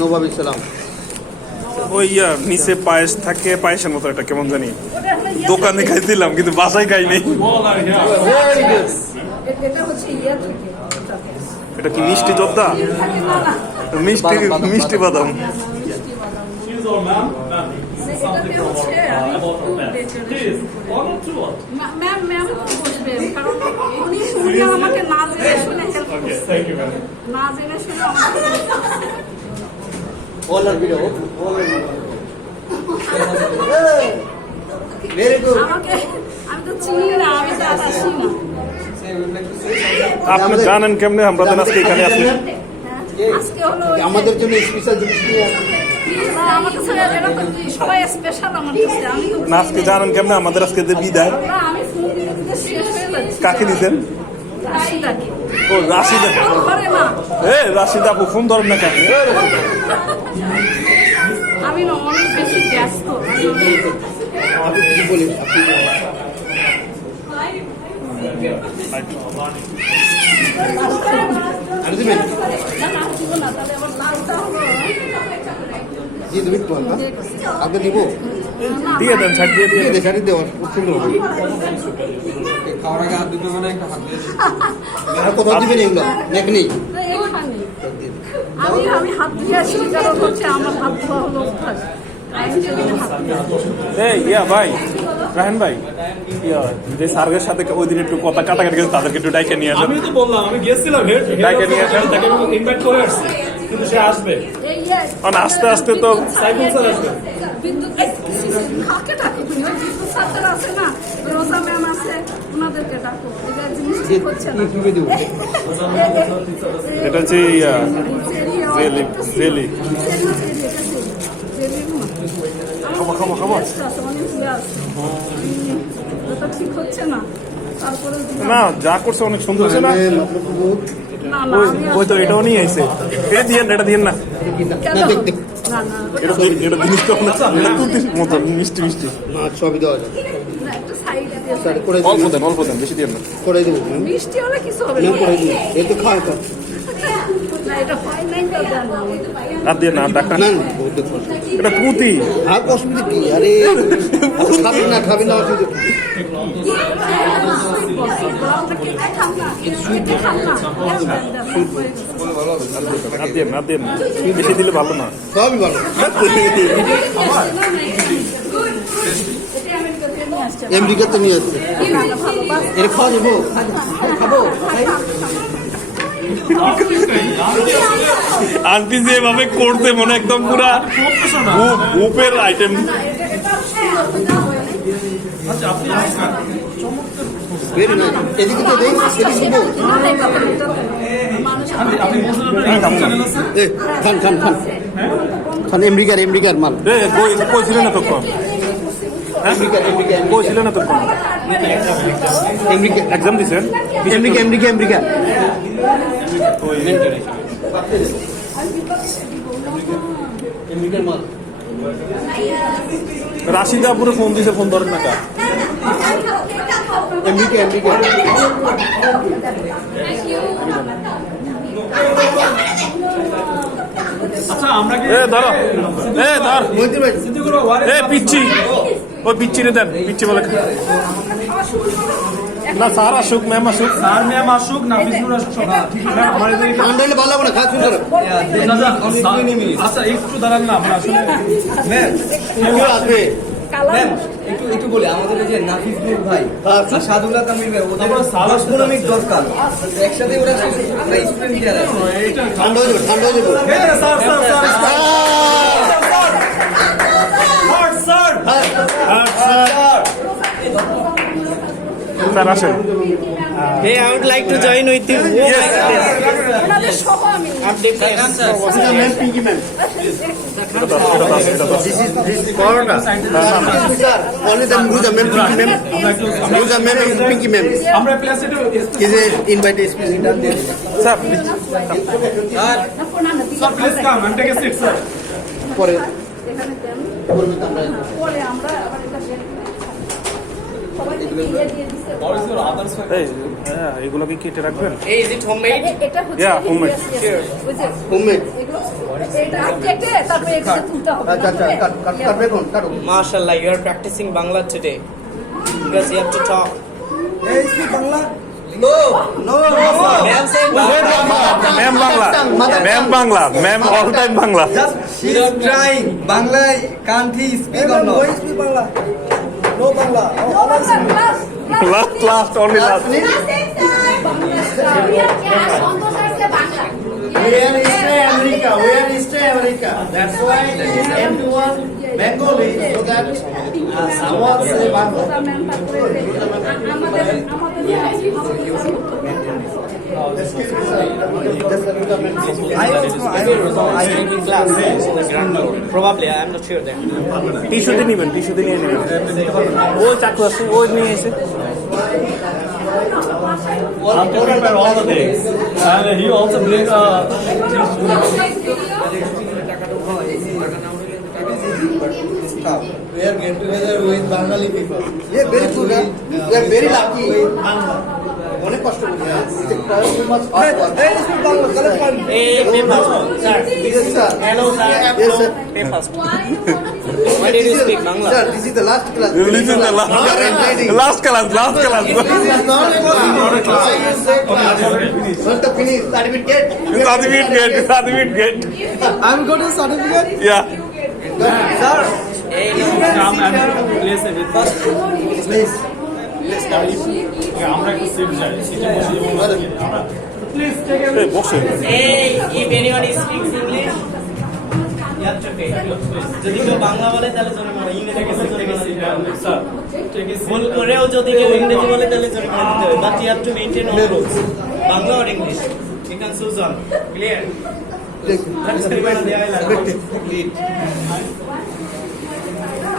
নবাব ইসলাম। ওই নিচে পায়েস থাকে, পায়েসের মতো একটা কেমন জানি দোকানে খাইছিলাম কিন্তু বাসায় খাই নাই। এটা কি মিষ্টি জর্দা? মিষ্টি মিষ্টি বাদাম। আমাকে না জেনে শুনে না জেনে শুনে আমি তো চিনি না, আমি তো আসি না। আপনি জানেন কেমনে আমরা তো আজকে এখানে আছি? আজকে হলো আমাদের জন্য স্পেশাল জিনিস নিয়ে আমার কাছে এটা তো সবাই স্পেশাল আমার কাছে। আমি তো না আজকে জানেন কেমনে আমাদের আজকে যে বিদায়? না, আমি ফোন দিতে শেষ হয়ে যাচ্ছি। কাকে দিতেন? রাশিদাকে। ও রাশিদা। ঘরে না, রাশিদা আপু ফোন ধরেন না কাকে? আমি না অনেক বেশি ব্যস্ত। আপনি কি বলি আপনি আর দিবেন না, তাহলে আবার লাউটা হলো জি তুমি কোন না আগে দিব দিয়ে দেন, ছাড় দিয়ে দিয়ে দিয়ে শাড়ি দেওয়া সুন্দর হবে। খাওয়ার আগে হাত দিতে মানে একটা হাত দিয়ে আর কোথাও দিবেন এগুলো এখানে এখানে। আমি হাত দিয়ে আসি, কারণ হচ্ছে আমার হাত ধোয়া হলো অভ্যাস। ভাই রাহেন ভাই, যে স্যারের সাথে ওই দিন একটু কথা কাটাকাটি গেছে, তাদেরকে একটু ডাইকে নিয়ে আসেন। আমি তো বললাম আমি গেছিলাম, ডাইকে নিয়ে আসেন। তাকে ইনভাইট করে আসছি, কিন্তু সে আসবে। কারণ আস্তে আস্তে তো সাইফুল স্যার আসবে। বিদ্যুৎ কাকে ডাকি তুমি? ওই বিদ্যুৎ স্যার আছে না, রোজা ম্যাম আছে, ওনাদেরকে ডাকো। এটা জিনিস ঠিক হচ্ছে না। কি দেব এটা হচ্ছে জেলি। খাবো খাবো খাবো ঠিক হচ্ছে না। তারপরে না, যা করছে অনেক সুন্দর হচ্ছে না? না না ওই তো এটাও নিয়ে আইছে। এটা দিয়েন না, এটা দিয়েন না। না না এটা জিনিস তো এটা তুলতে মতো মিষ্টি মিষ্টি। না সবই দেওয়া যায় একটা সাইডে দিয়ে স্যার করে অল্প দেন, বেশি দিয়েন না। করে দেবো মিষ্টি হলে কিছু হবে না না। করে দেবো এই তো খাওয়া তো না, এটা হয় নাই তো দেন না। আর দিয়ে না, ডাক্তার না বহুত কষ্ট এটা পুঁতি। আর অসুবিধা কি আরে খাবেন না অসুবিধা কি? আর দিয়ে না, দিয়ে না, বেশি দিলে ভালো না। সবই ভালো আমেরিকাতে নিয়ে আসছে এটা খাওয়া যাবো খাবো আন্টি যেভাবে করতে মনে একদম পুরা উপের আইটেম। ভেরি নাইস এদিকে তো দেই এদিকে দেবো খান খান খান খান আমেরিকার মাল কইছিল না তখন, কইছিল না তখন এক্সাম দিছেন। আমেরিকা মাল রাশিদা পুরো ফোন দিছে, ফোন ধরেন না কা? আমেরিকা আচ্ছা আমরা কি ধরো ধর মন্দির ভাই পিচ্ছি, ওই পিচ্ছি রে দেন, পিচ্ছি বলে না। স্যার আসুক, ম্যাম আসুক। স্যার ম্যাম আসুক না বিষ্ণুর আসুক সব ঠিক আছে। আমার এদিকে ঠান্ডা হলে ভালো হবে না খা শুরু করো আচ্ছা একটু দাঁড়ান না, আমরা আসলে ম্যাম আসবে ম্যাম একটু বলি আমাদের এই যে নাফিজুর ভাই আর সাদুল্লাহ কামিল ভাই ওদের আমরা সালাদ ইকোনমিক দরকার একসাথে ওরা স্টুডেন্ট দেয়া আছে ঠান্ডা হয়ে যাবে sir sir sir sir sir আসেন। Hey, I would like to join with you. ওনাদের সহ আমি Pinky ma'am sir only the Musa ma'am and Pinky ma'am আমরা ক্লাসে is a invite speaking done there sir sir please come and take a seat sir. পরে এখানে দেন। পরে আমরা আবার এটা বের করে সবাইকে দিয়ে দিছে। এগুলোকে কেটে রাখবেন। Hey, is it homemade? এটা হচ্ছে Yeah, homemade. ওই যে homemade এটা কেটে তারপরে এটা তুলতে হবে আচ্ছা আচ্ছা কাটবে কোন কাটো MashaAllah, you are practicing Bangla today because you have to talk. No Ma'am said ma'am Bangla ma'am Bangla ma'am all time Bangla She is trying. Bangla can't he speak or not? Last only last We are East America. We are East America. That's why everyone Bengali look at someone say Bangla. I am in class on the ground floor. Probably, I am not sure then. টিস্যুতে নিবেন টিস্যুতে নিয়ে নেবেন ও চাকু আছে ও নিয়ে এসে I'm talking about all the things. And he also brings We are get together with Bengali people. Yeah, very good. We are very lucky. অনেক কষ্ট করি too much hard work. Hey, pay fast. Sir, Yes, sir. hello, sir. Yes, sir. Pay fast. Why did you speak Bangla? Sir, this is the last class. This is the last class. This is not a class. Not the finish. Certificate. Certificate get. I'm going to certificate. Yeah. Sir, Hey, come and place it with us. Please. আমরা একটু seat যাই সিটে বসে please take এই বসে hey, if anyone speaks English, you have to pay. যদি কেউ বাংলা বলে তাহলে জরিমানা, ইংরেজি বলে জরিমানা। স্যার টেক ইট ভুল করেও যদি কেউ ইংরেজি বলে তাহলে জরিমানা দিতে হবে, but you have to maintain all rules. Bangla or English, you can choose one. Clear? Take. That's জরিমানা দেওয়াই লাগবে।